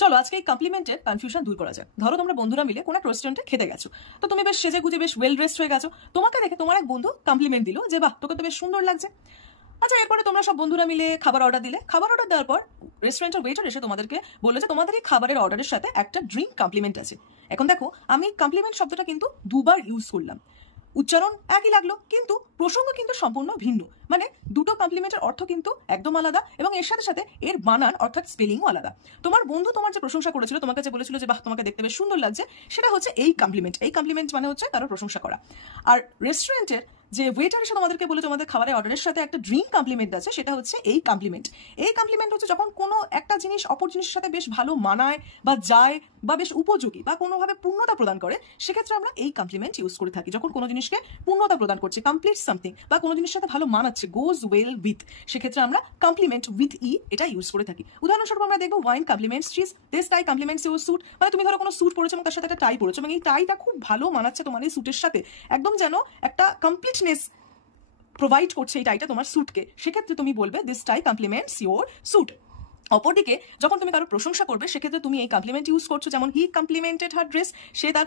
চলো আজকে এই কমপ্লিমেন্টের কনফিউশন দূর করা যায়। ধরো তোমরা বন্ধুরা মিলে কোনো একটা রেস্টুরেন্টে খেতে গেছো, তো তুমি বেশ সেজে গুজে বেশ ওয়েল ড্রেসড হয়ে গেছো। তোমাকে দেখে তোমার এক বন্ধু কমপ্লিমেন্ট দিল যে বাহ তোকে তো বেশ সুন্দর লাগছে। আচ্ছা, এরপরে তোমরা সব বন্ধুরা মিলে খাবার অর্ডার দিলে। খাবার অর্ডার দেওয়ার পর রেস্টুরেন্টের ওয়েটার এসে তোমাদেরকে বললো যে তোমাদের এই খাবারের অর্ডারের সাথে একটা ড্রিঙ্ক কমপ্লিমেন্ট আছে। এখন দেখো, আমি কমপ্লিমেন্ট শব্দটা কিন্তু দুবার ইউজ করলাম, উচ্চারণ একই লাগলো কিন্তু প্রসঙ্গ কিন্তু সম্পূর্ণ ভিন্ন। মানে দুটো কমপ্লিমেন্টের অর্থ কিন্তু একদম আলাদা এবং এর সাথে সাথে এর বানান অর্থাৎ স্পেলিংও আলাদা। তোমার বন্ধু তোমার যে প্রশংসা করেছিল, তোমার কাছে বলেছিল যে বাহ তোমাকে দেখতে বেশ সুন্দর লাগছে, সেটা হচ্ছে এই কমপ্লিমেন্ট। এই কমপ্লিমেন্ট মানে হচ্ছে কারো প্রশংসা করা। আর রেস্টুরেন্টের যে ওয়েটার এসে তোমাদেরকে বলে তোমাদের খাবারের অর্ডারের সাথে একটা ড্রিঙ্ক কমপ্লিমেন্ট আছে, সেটা হচ্ছে এই কমপ্লিমেন্ট। এই কমপ্লিমেন্ট হচ্ছে যখন কোনো একটা জিনিস অপর জিনিসের সাথে বেশ ভালো মানায় বা যায় বা বেশ উপযোগী বা কোনোভাবে পূর্ণতা প্রদান করে, সেক্ষেত্রে আমরা এই কমপ্লিমেন্ট ইউজ করে থাকি। যখন কোনো জিনিসকে পূর্ণতা প্রদান করছে, কমপ্লিট সামথিং, বা কোনো জিনিসের সাথে ভালো মানাচ্ছে, গোজ ওয়েল উইথ, সেক্ষেত্রে আমরা কমপ্লিমেন্ট উইথ ই এটা ইউজ করে থাকি। উদাহরণস্বরূপ আমরা দেখবো wine complements cheese, this tie complements your suit. মানে তুমি ধরো কোনো স্যুট পরেছো এবং তার সাথে একটা টাই পরেছো এবং এই টাইটা খুব ভালো মানাচ্ছে তোমার এই স্যুটের সাথে, একদম যেন একটা কমপ্লিটনেস প্রোভাইড করছে এই টাইটা তোমার স্যুটকে, সেক্ষেত্রে তুমি বলবে this tie complements your suit. অপরদিকে যখন তুমি কারো প্রশংসা করবে, সেক্ষেত্রে তুমি এই কমপ্লিমেন্ট ইউজ করছো, যেমন হি কমপ্লিমেন্টেড হার ড্রেস, সে তার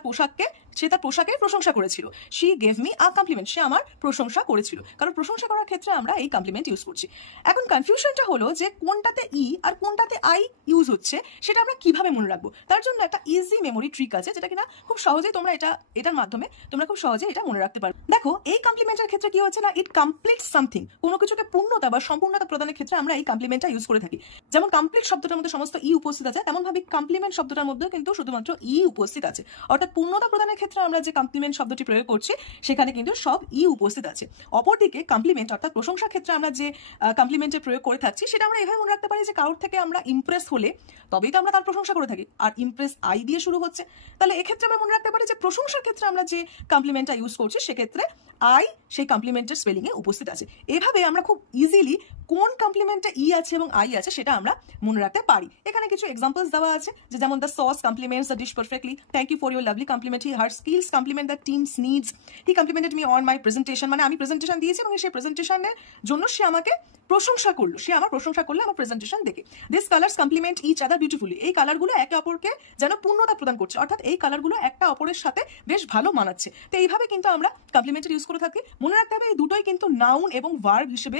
পোশাকের প্রশংসা করেছিল। She gave me a compliment, সে আমার প্রশংসা করেছিল। কারণ প্রশংসা করার ক্ষেত্রে আমরা এই কমপ্লিমেন্ট ইউজ করছি। এখন কনফিউশনটা হলো যে কোনটাতে ই আর কোনটাতে আই ইউজ হচ্ছে, সেটা আমরা কিভাবে মনে রাখবো। তার জন্য একটা ইজি মেমোরি ট্রিক আছে, যেটা কিনা খুব সহজেই তোমরা এটার মাধ্যমে তোমরা খুব সহজে এটা মনে রাখতে পারো। দেখো, এই কমপ্লিমেন্টের ক্ষেত্রে কি হচ্ছে না, ইট কমপ্লিট সামথিং, কোনো কিছুকে পূর্ণতা বা সম্পূর্ণতা প্রদানের ক্ষেত্রে আমরা এই কমপ্লিমেন্টটা ইউজ করে থাকি। যেমন কমপ্লিট শব্দটার মধ্যে সমস্ত ই উপস্থিত আছে, তেমন ভাবে কমপ্লিমেন্ট শব্দটার মধ্যে কিন্তু শুধুমাত্র ই উপস্থিত আছে। অর্থাৎ পূর্ণতা প্রদানের ক্ষেত্রে আমরা যে কমপ্লিমেন্ট শব্দটি প্রয়োগ করছি, সেখানে কিন্তু সব ই উপস্থিত আছে। অপরদিকে কমপ্লিমেন্ট অর্থাৎ প্রশংসার ক্ষেত্রে আমরা যে কমপ্লিমেন্টের প্রয়োগ করে থাকছি, সেটা আমরা এভাবে মনে রাখতে পারি যে কারোর থেকে আমরা ইমপ্রেস হলে তবেই তো আমরা তার প্রশংসা করে থাকি, আর ইমপ্রেস আই দিয়ে শুরু হচ্ছে। তাহলে এক্ষেত্রে আমরা মনে রাখতে পারি যে প্রশংসার ক্ষেত্রে আমরা যে কমপ্লিমেন্টটা ইউজ করছি, সেক্ষেত্রে আই সেই কমপ্লিমেন্টের স্পেলিং এ উপস্থিত আছে। এভাবে আমরা খুব ইজিলি কোন কমপ্লিমেন্টটা ই আছে এবং আই আছে সেটা আমরা মনে রাখতে পারি। এখানে কিছু এক্সাম্পলস দেওয়া আছে, যে যেমন the sauce complements the dish perfectly, thank you for your lovely compliment, he her skills complement the team's needs, he complimented me on my presentation. মানে আমি প্রেজেন্টেশন দিয়েছি এবং সেই প্রেজেন্টেশনের জন্য সে আমাকে প্রশংসা করলো, সে আমার প্রশংসা করলো আমার প্রেজেন্টেশন দেখে। This colours complement each other beautifully, এই কালারগুলো একে অপরকে যেন পূর্ণতা প্রদান করছে, অর্থাৎ এই কালারগুলো একটা অপরের সাথে বেশ ভালো মানাচ্ছে। তো এইভাবে কিন্তু আমরা কমপ্লিমেন্টের ইউজ করে থাকি। মনে রাখতে হবে এই দুটোই কিন্তু নাউন এবং ভার্ব হিসেবে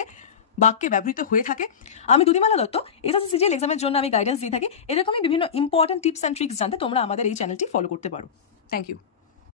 বাক্যে ব্যবহৃত হয়ে থাকে। আমি দুদিমালা দত্ত, এসএসসি সিজিএল এক্সামের জন্য আমি গাইডেন্স দিয়ে থাকি। এরকমই বিভিন্ন ইম্পর্টেন্ট টিপস অ্যান্ড ট্রিক্স জানতে তোমরা আমাদের এই চ্যানেলটি ফলো করতে পারো। Thank you.